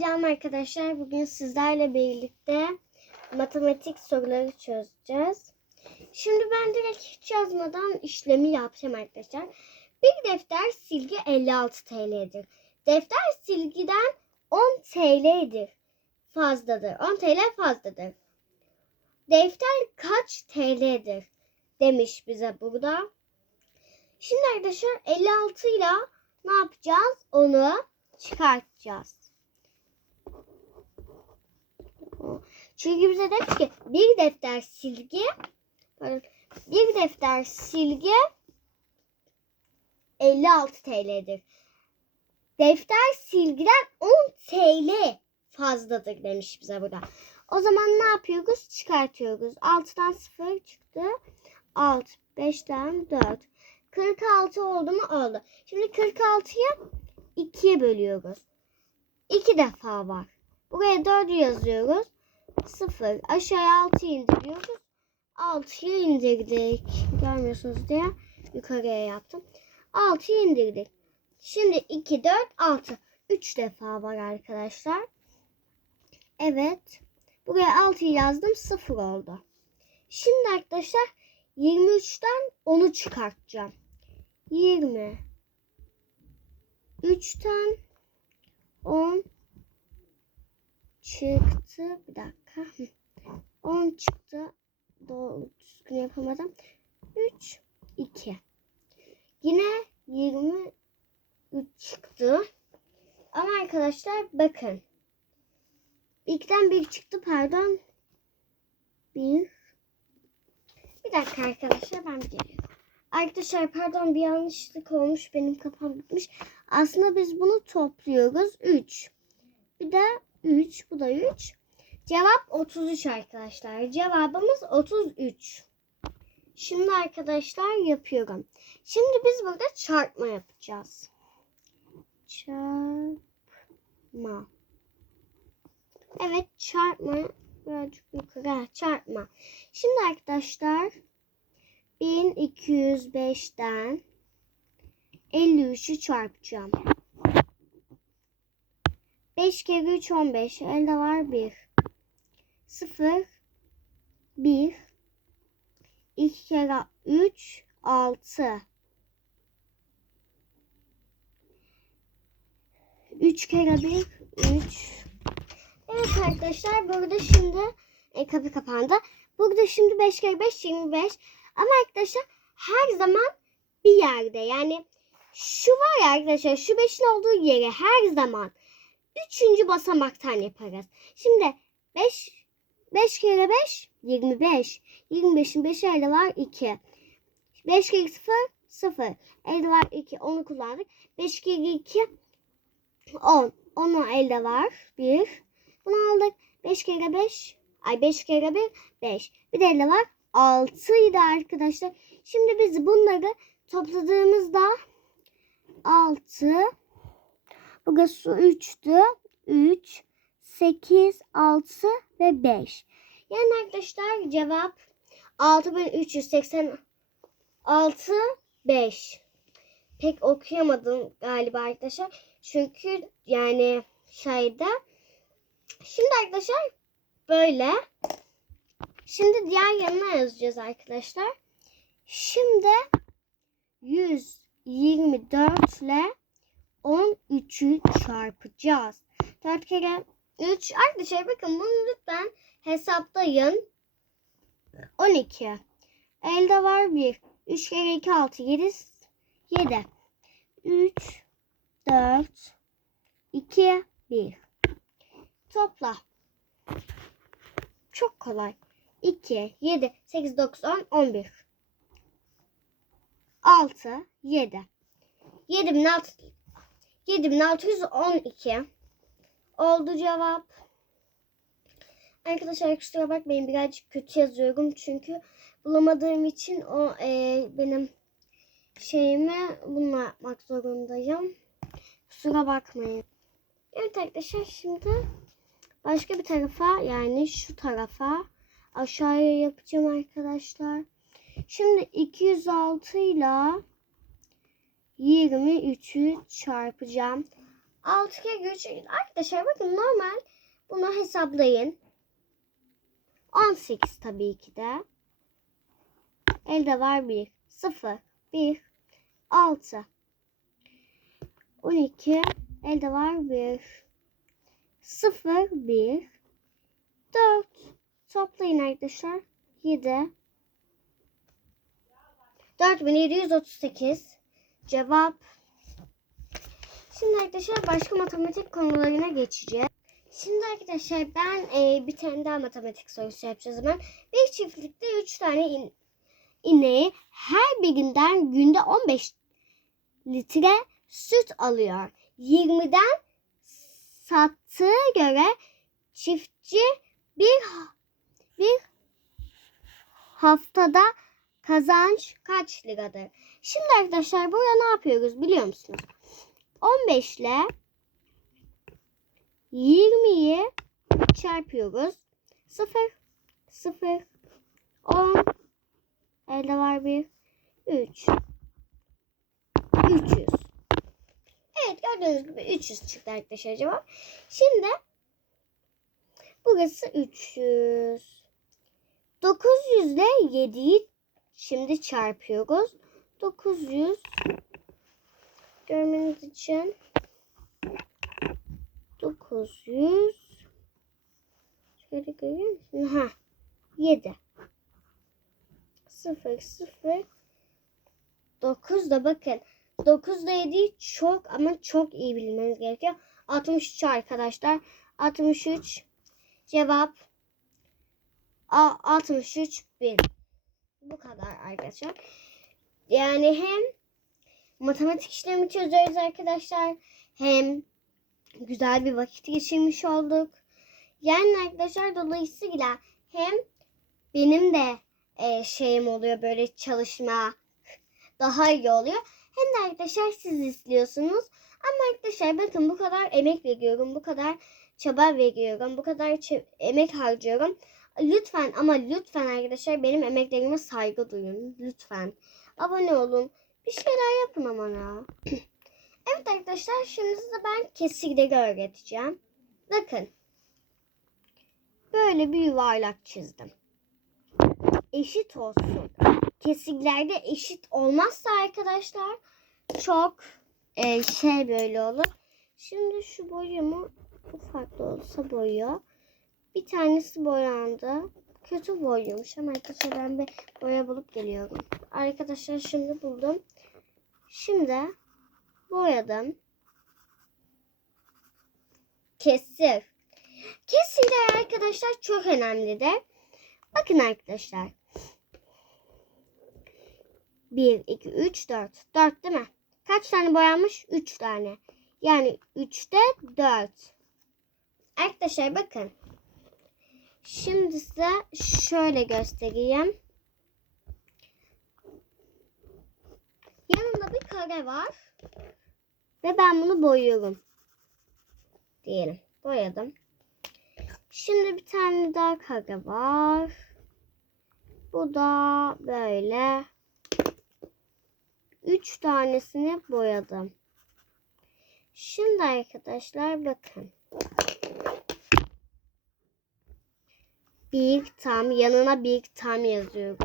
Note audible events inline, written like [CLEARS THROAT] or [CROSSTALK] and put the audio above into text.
Selam arkadaşlar. Bugün sizlerle birlikte matematik soruları çözeceğiz. Şimdi ben direkt hiç yazmadan işlemi yapacağım arkadaşlar. Bir defter silgi 56 TL'dir. Defter silgiden 10 TL'dir. Fazladır. 10 TL fazladır. Defter kaç TL'dir? Demiş bize burada. Şimdi arkadaşlar 56 ile ne yapacağız? Onu çıkartacağız. Çünkü bize demiş ki bir defter silgi bir defter silgi 56 TL'dir. Defter silgiden 10 TL fazladır demiş bize burada. O zaman ne yapıyoruz? Çıkartıyoruz. 6'dan 0 çıktı. 6. 5'ten 4. 46 oldu mu? Oldu. Şimdi 46'yı 2'ye bölüyoruz. 2 defa var. Buraya 4'ü yazıyoruz. 0. Aşağıya 6 indiriyoruz. 6'yı indirdik. Görmüyorsunuz diye yukarıya yaptım. 6'yı indirdik. Şimdi 2, 4, 6. 3 defa var arkadaşlar. Evet. Buraya 6'yı yazdım. 0 oldu. Şimdi arkadaşlar 23'ten 10'u çıkartacağım. 20. 3'ten 10 çıktı. Bir dakika. 10 çıktı. Doğru düzgün yapamadım. 3, 2. Yine 23 çıktı. Ama arkadaşlar bakın. İlkten bir çıktı pardon. Bir. Bir dakika arkadaşlar ben geliyorum. Arkadaşlar pardon bir yanlışlık olmuş. Benim kafam gitmiş. Aslında biz bunu topluyoruz. 3. Bir de 3. Bu da 3. Cevap 33 arkadaşlar. Cevabımız 33. Şimdi arkadaşlar yapıyorum. Şimdi biz burada çarpma yapacağız. Çarpma. Evet çarpma. Birazcık yukarı. Çarpma. Şimdi arkadaşlar 1205'ten 53'ü çarpacağım. 5 kere 3 15. Elde var 1. 0 1 2 kere 3 6 3 kere 1 3 Evet arkadaşlar burada şimdi e, kapı kapandı. Burada şimdi 5 kere 5 25. Ama arkadaşlar her zaman bir yerde yani şu var ya arkadaşlar şu 5'in olduğu yere her zaman üçüncü basamaktan yaparız. Şimdi 5 5 kere 5 25. 25'in 5 elde var 2. 5 kere 0 0. Elde var 2. Onu kullandık. 5 kere 2 10. Onu elde var 1. Bunu aldık. 5 kere 5 ay 5 kere 1 5. Bir de elde var 6 idi arkadaşlar. Şimdi biz bunları topladığımızda 6 Burası 3'tü. 3, 8, 6 ve 5. Yani arkadaşlar cevap 6386 5. Pek okuyamadım galiba arkadaşlar. Çünkü yani şeyde. Şimdi arkadaşlar böyle. Şimdi diğer yanına yazacağız arkadaşlar. Şimdi 124 ile 13'ü çarpacağız. 4 kere 3. Arkadaşlar bakın bunu lütfen hesaplayın. 12. Elde var 1. 3 kere 2 6 7 7. 3 4 2 1. Topla. Çok kolay. 2 7 8 9 10 11. 6 7. 7600 7612 oldu cevap. Arkadaşlar kusura bakmayın birazcık kötü yazıyorum çünkü bulamadığım için o e, benim şeyimi bununla yapmak zorundayım. Kusura bakmayın. Evet arkadaşlar şimdi başka bir tarafa yani şu tarafa aşağıya yapacağım arkadaşlar. Şimdi 206 ile 23'ü çarpacağım. 6 kere 3. Arkadaşlar bakın normal bunu hesaplayın. 18 tabii ki de. Elde var 1. 0. 1. 6. 12. Elde var 1. 0. 1. 4. Toplayın arkadaşlar. 7. 4738. Cevap. Şimdi arkadaşlar başka matematik konularına geçeceğiz. Şimdi arkadaşlar ben e, bir tane daha matematik sorusu yapacağız hemen. Bir çiftlikte 3 tane in, ineği her birinden günde 15 litre süt alıyor. 20'den sattığı göre çiftçi bir bir haftada kazanç kaç liradır? Şimdi arkadaşlar burada ne yapıyoruz biliyor musunuz? 15 ile 20'yi çarpıyoruz. 0 0 10 elde var bir 3 300 Evet gördüğünüz gibi 300 çıktı arkadaşlar cevap. Şimdi burası 300 900 ile 7'yi şimdi çarpıyoruz. 900 görmeniz için 900 şöyle görüyor musunuz? Ha 7 0 0 9 da bakın 9 ile 7'yi çok ama çok iyi bilmeniz gerekiyor. 63 arkadaşlar. 63 cevap A 63 bin. Bu kadar arkadaşlar. Yani hem matematik işlemi çözüyoruz arkadaşlar. Hem güzel bir vakit geçirmiş olduk. Yani arkadaşlar dolayısıyla hem benim de e, şeyim oluyor böyle çalışma daha iyi oluyor. Hem de arkadaşlar siz istiyorsunuz. Ama arkadaşlar bakın bu kadar emek veriyorum. Bu kadar çaba veriyorum. Bu kadar emek harcıyorum. Lütfen ama lütfen arkadaşlar benim emeklerime saygı duyun. Lütfen. Abone olun. Bir şeyler yapın ama ya. [CLEARS THROAT] evet arkadaşlar şimdi size ben kesikleri öğreteceğim. Bakın. Böyle bir yuvarlak çizdim. Eşit olsun. Kesiklerde eşit olmazsa arkadaşlar çok e, şey böyle olur. Şimdi şu boyamı ufak da olsa boyuyor. Bir tanesi boyandı. Kötü boyuyormuş ama arkadaşlar ben bir boya bulup geliyorum. Arkadaşlar şimdi buldum. Şimdi boyadım. Kesir. Kesirler arkadaşlar çok önemlidir. Bakın arkadaşlar. 1, 2, 3, 4. 4 değil mi? Kaç tane boyanmış? 3 tane. Yani 3'te 4. Arkadaşlar bakın. Şimdi size şöyle göstereyim. Yanında bir kare var. Ve ben bunu boyuyorum. Diyelim. Boyadım. Şimdi bir tane daha kare var. Bu da böyle. Üç tanesini boyadım. Şimdi arkadaşlar bakın. Bir tam yanına bir tam yazıyorum.